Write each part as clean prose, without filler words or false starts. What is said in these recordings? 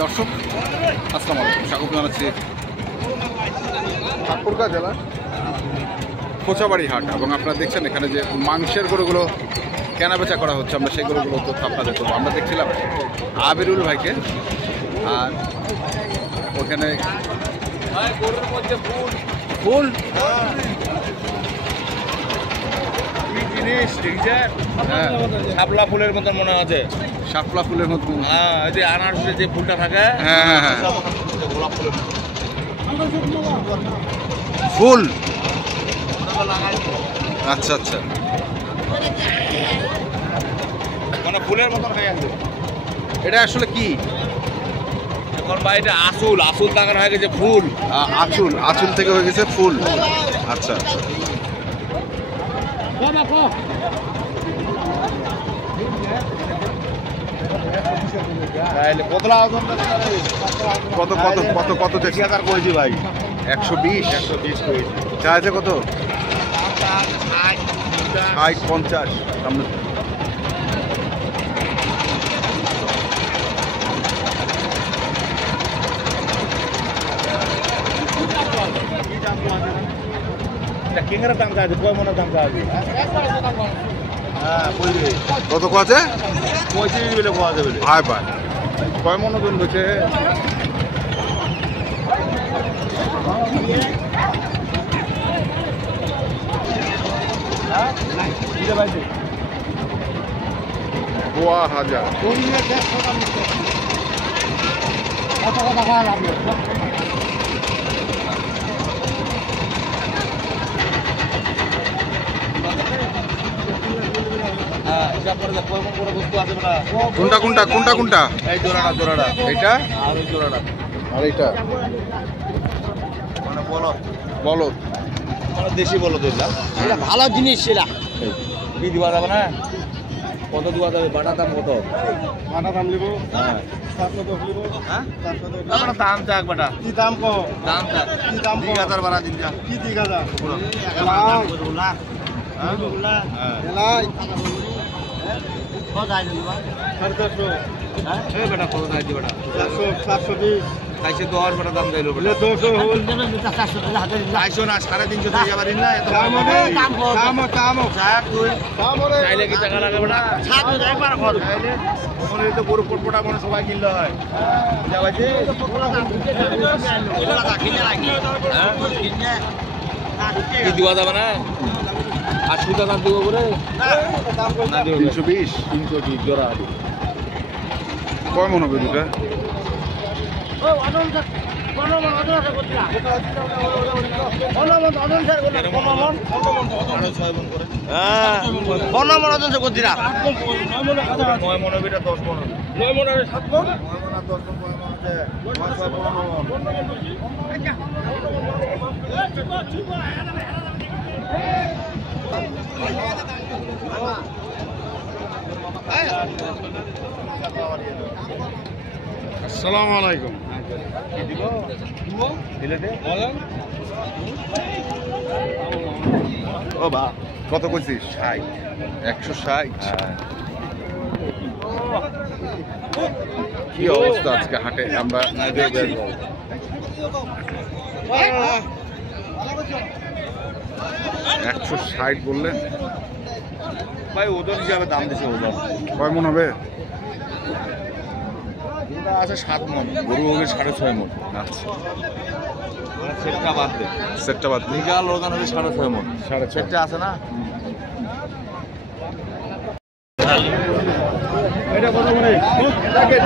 দর্শক আসসালামু আলাইকুম, স্বাগত জানাচ্ছি ঠাকুরগাঁ জেলার কোচাবাড়ি হাট। এবং আপনারা দেখছেন এখানে যে মাংসের গরুগুলো কেনাবেচা করা হচ্ছে, আমরা সেই গরুগুলো তথ্য আপনাদের দেবো। আমরা দেখছিলাম আবিরুল ভাইকে, আর ওখানে ফুল শাপলা ফুলের মতন মনে আছে, শাপলা ফুলের মতো। হ্যাঁ, এই যে আনারসের যে ফুলটা থাকে, হ্যাঁ হ্যাঁ হ্যাঁ, গোলাপ ফুলের ফুল। আচ্ছা আচ্ছা, মানে ফুলের মতন হয়ে আছে। এটা আসলে কি? এখন ভাই এটা আসুল লাগানো হয়ে গেছে ফুল। আঁচুল, আঁচুল থেকে হয়ে গেছে ফুল। আচ্ছা আচ্ছা, কত কত কত কত দেখি করেছি ভাই, 120 করেছি। চা আছে কত? 60 50 সামনে। কিংয়ের দাম আছে, কয় মনের দাম আছে? হ্যাঁ, কত আছে? 35 বেলে পাওয়া যাবে। ভাই ভাই, কয় মন ওজন হয়েছে? গোয়া হাজার। কোনটা কোনটা কোনটা কোনটা? এই জোড়াটা এইটা আর ওই জোড়াটা, আর এইটা মানে বলো বলদ। মানে দেশি বলো দিলাম, এটা ভালো জিনিস। সেটা কি দিবা যাবে না? কত দিবা যাবে? বাটা দাম কত? বাটা দাম নিব। হ্যাঁ, 710 নিব। হ্যাঁ, দাম চাক বাটা। কি দাম কো? দাম চাক কি দাম? 2000 বাড়া দিন যা। কি 2000? হ্যাঁ, এলাই কত আইলো দিবা? 450। হ্যাঁ, এই বেটা কত আইলো বেটা? 420 কাইছে 10 বেটা দাম দিলো বেটা। 200 হল। 450 না 350 দিয়ে যাবার না এত দাম হবে। দাম চাক তুই দাম হবে। চাইলে কি টাকা লাগে বেটা? ছাড় একবার কর চাইলে মনে তো গরু পটপটা মনে সবাই কিনলে হয়। যা বাজে কি দিবা যাবে না? 80 টাকা দিব করে না দিব 320 320 জোড়া। কয় মন হবে দুটা? আসসালামু আলাইকুম। ও বা কত কইছিস? 60 160। কি অবস্থা আজকে হাটে? আমরা 160 বললেন ভাই, ওজন হিসাবে দাম দিছে। ওজন কয় মন হবে? আছে 7 মন, গরু হবে 6.5 মন। আচ্ছা, সেটটা বাদ দে, সেটটা বাদ দিই। নিগাল ওজন হবে 6.5 মন। 6.5 সেটটা আছে না? এটা কত মনে?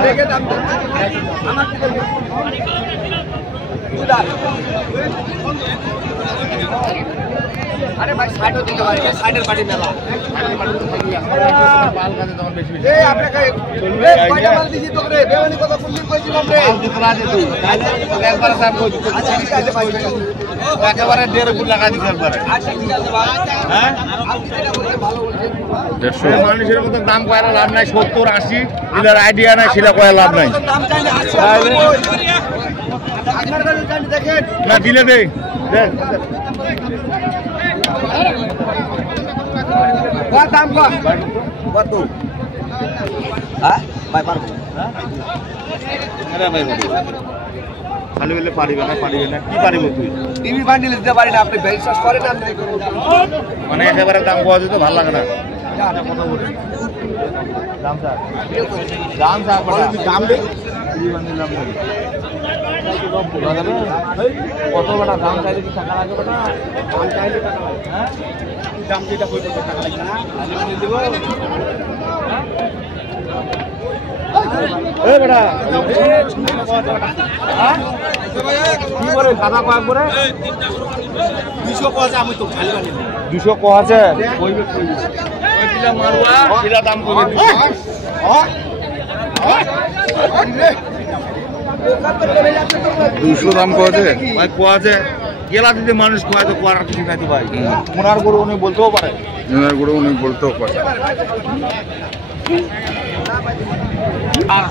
দেখে দাম তো আমার কি বলবো? আরে ভাই 60 দিতে পারি, 60 এর বাড়ি মেলা। বাল কাজে তখন বেশি বেশি। এই আপনাকে এই কয়টা মাল দিছি তো রে? বেমানি কথা বললি কইছিলাম রে। বাল দিতে লাগে তুই। তাহলে একবার দাম কই দিতে। আচ্ছা ঠিক আছে ভাই। একেবারে 1.5 ফুট লাগা দিতে একবারে। আচ্ছা ঠিক আছে ভাই। হ্যাঁ, আপনি এটা বলতে ভালো বলছেন। 150 মানুষের মতো দাম কয়লা লাভ নাই। 70 80 দিলার আইডিয়া নাই, সেটা কয়লা লাভ নাই। দাম চাইলে 80 আপনার কাছে চাইলে দেখেন না দিলে দে দেখ। কত দাম কত? হ্যাঁ ভাই পারবো ভাই খালি বলে পারিবে না কি পারিব তুই টিভি বান্ডিল দিতে পারি না আপনি বিশ্বাস করেন না মানে একেবারে দাম পাওয়া যেত ভালো লাগে না দাম দে টিভি বান্ডিল দাম দে কত বড় দাম চাইলে কি টাকা লাগে না দাম চাইলে টাকা লাগে হ্যাঁ দাম যেটা কই টাকা লাগে না খালি বলে দেব এই বেটা হ্যাঁ কি করে দাদা কয় করে 200 কয় আছে আমি তো খালি বানি 200 কয় আছে কইবে ওই কিলা মারবা কিলা দাম কইবে 200 দাম কইছে ভাই কয় আছে গেলা দিতে মানুষ কয় তো কোয়ার কিছু নাই তো ভাই মোনার গরু উনি বলতেও পারে মোনার গরু উনি বলতেও পারে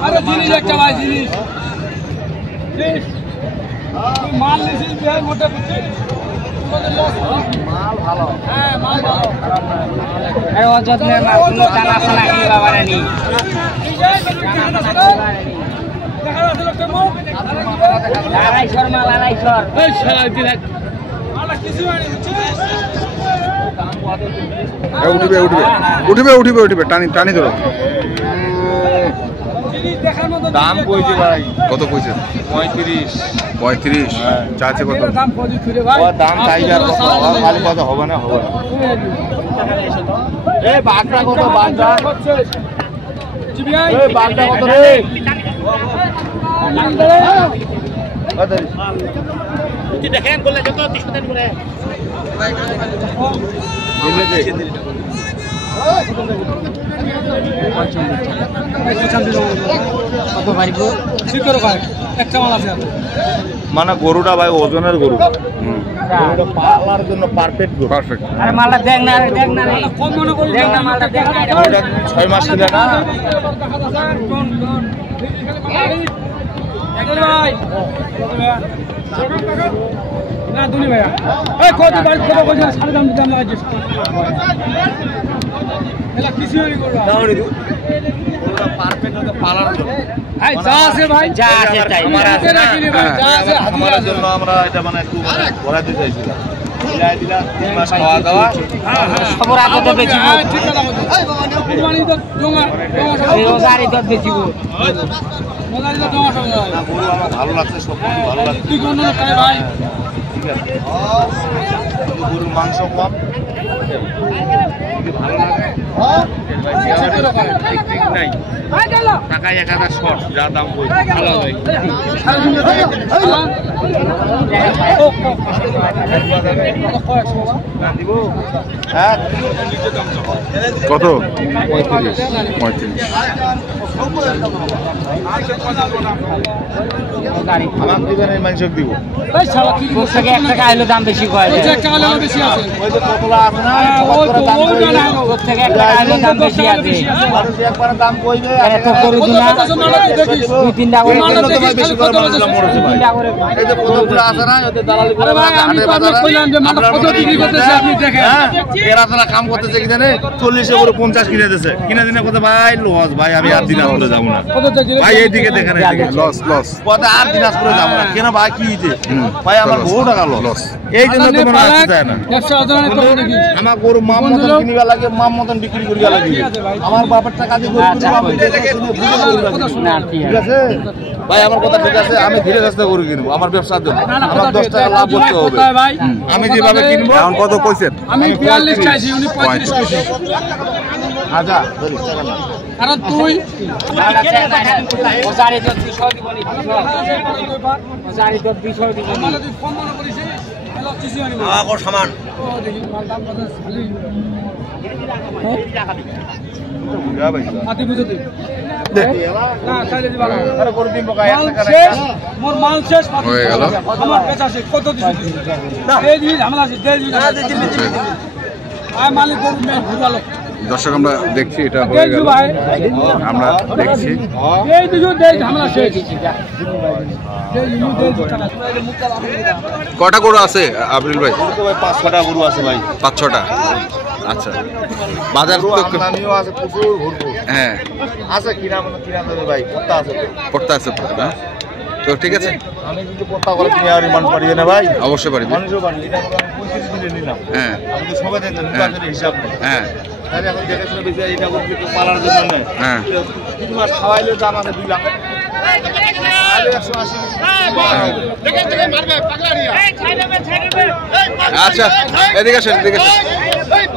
আরে জিনিস একটা ভাই জিনিস মাল নিছিস ভাই মোটা পিছে মাল ভালো হ্যাঁ মাল ভালো আরে ও যত্নের মাল কোনো টানা ফানা কি বাবারে নি দেখা যাচ্ছে লোকটা মো আড়াইশোর মাল আড়াইশোর এই শালা দিলা মালটা কিছু আনি উঠিবে টানি ধরো জিনিস দেখার মতো দাম কইছে ভাই কত কইছে 35 হ্যাঁ। চাইছে কত দাম কজি ফিরে ভাই ও দাম চাইজার কত খালি কত হবে না এই বাগদা কত বাগদা জিবিআই এই বাগদা কত রে কত তুই দেখেন বললে যত 30 দিন করে দিলে দে কত পারিব ঠিক করো ভাই একটা মাল আছে মানে গরুটা ভাই ওজনের গরু গরুটা পালার জন্য পারফেক্ট গরু পারফেক্ট আরে মালটা দেখ না রে কম মনে করি দেখ না মালটা দেখ না এটা 6 মাস ছিল না ভাই না দুনি ভাইয়া এই কত বাড়ি কত কইছ সাড়ে দাম দিতে আমরা আজ এলা কিছু হই করবা দাওড়ি দু গরুটা পারফেক্ট হতে পালার জন্য ভাই যা আছে ভাই যা আছে তাই আমার আছে না ভাই যা আছে আমার জন্য আমরা এটা মানে একটু ঘোরাতে চাইছিলাম মিলাই দিলাম 3 মাস খাওয়া দাওয়া খবর আগে তো বেচিব ঠিক কথা বলছো কুরবানি তো ডোঙা এই রোজারি তো বেচিব মোবাইল তো ডোঙা সব না গরু আমার ভালো লাগছে সব কিছু ভালো লাগছে তুই কোন না পায় ভাই ঠিক আছে কিন্তু গরুর মাংস কম যদি ভালো লাগে ঠিক নাই ভাই গেল টাকা 1000 শর্ট যা দাম কই ভালো হয় দিব হ্যাঁ কত 35 আমাকে দিবেন এই মাংস দিব এই শালা কি তোর থেকে 1 টাকা আইলো দাম বেশি কয় ওই যে একটা আলো বেশি আছে ওই যে কতলা আছে না ওই তো দাম ওই কইবে না তোর থেকে 1 টাকা আইলো দাম বেশি আছে মানুষ একবার দাম কইবে আরে তো গরু কত দিনা কত মাল দেখিস দুই তিনটা করে মাল দেখিস বেশি কত করে কত মরছে ভাই তিনটা করে এই যে কতগুলো আছে না ওদের দালালি করে আরে ভাই আমি তো আপনাকে কইলাম যে মাল কত বিক্রি করতেছে আপনি দেখেন এরা তারা কাম করতেছে কি জানে 40 এ করে 50 কিনে দিতেছে কিনে দিনে কত ভাই লস ভাই আমি আর দিনাজপুরে যাব না কত দেখি ভাই এইদিকে দেখেন এইদিকে লস কত আর দিনাজপুরে যাব না কেন ভাই কি হইছে ভাই আমার বহু টাকা লস এই জন্য তো মনে আসতে চায় না 100 হাজার কত দেখি আমার গরু মাম মতন কিনিবা লাগে মাম মতন বিক্রি করিয়া লাগে আমার বাবার টাকা দিয়ে গরু কিনবো আমি দেখে শুনে বুঝে গরু না ঠিক ঠিক আছে ভাই আমার কথা ঠিক আছে আমি ধীরে সুস্থে গরু কিনবো আমার ব্যবসার জন্য আমার 10 টাকা লাভ করতে হবে ভাই আমি যেভাবে কিনবো এখন কত কইছেন আমি 42 চাইছি উনি 35 কইছে আচ্ছা 40 টাকা না কারণ তুই রোজারি তো 200 দিব নি রোজারি তো 200 দিব নি মাল তুই ফোন মনে করিস এলো কিছু আনি আগর সামান ও দেখি মাল দাম কত খালি যা ভাই আতি বুঝে তুই দে না তাইলে দিবা না আরে গরু দিন বকা মাল শেষ মোর মাল শেষ হয়ে গেল। আমার বেচা শেষ কত দিছিস এই দিন ঝামেলা আছে দে দিন আয় মালিক গরু মে ঘুরালো দর্শক আমরা দেখছি এটা হয়ে দেই গেল ভাই আমরা দেখছি এই দিন দেই ঝামেলা শেষ দেই ইনু দেই টাকা কটা গরু আছে আবরিল ভাই তো ভাই 5 টাকা গরু আছে ভাই 5-6টা আচ্ছা বাজার তো আমদানিও আছে প্রচুর ঘুরবো হ্যাঁ আছে কিনা দেবে ভাই, পড়তা আছে তো। পড়তে আছে না? তো ঠিক আছে, আমি কিন্তু পড়তা করে কিনে আর রিমান্ড পারিবে না ভাই। অবশ্যই পারবে। মানুষও পারবে, এটা আমি 35 দিনে নিলাম। হ্যাঁ আমি তো সবাই দেখলাম, নির্বাচনের হিসাব নেই। হ্যাঁ তাহলে এখন দেখে শুনে বেশি এটা করতে তো পালার জন্য নয়। হ্যাঁ 3 মাস খাওয়াইলে দাম আছে 2 লাখ। তাহলে 180 আচ্ছা, এদিকে আসেন, এদিকে আসেন,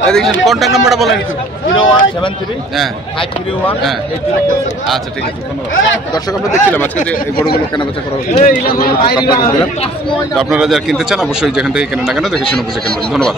এদিকে আসেন। কন্ট্যাক্ট নাম্বারটা বলেন একটু। 0173 হ্যাঁ 531 হ্যাঁ 8046। আচ্ছা, ঠিক আছে, ধন্যবাদ। দর্শক, আমরা দেখছিলাম আজকে যে এই গরুগুলো কেনাবেচা করা হচ্ছে, সেগুলো তো আপনাদের দিলাম। তো আপনারা যারা কিনতে চান অবশ্যই যেখান থেকে কেনেন না কেন দেখে শুনে বুঝে কিনবেন। ধন্যবাদ।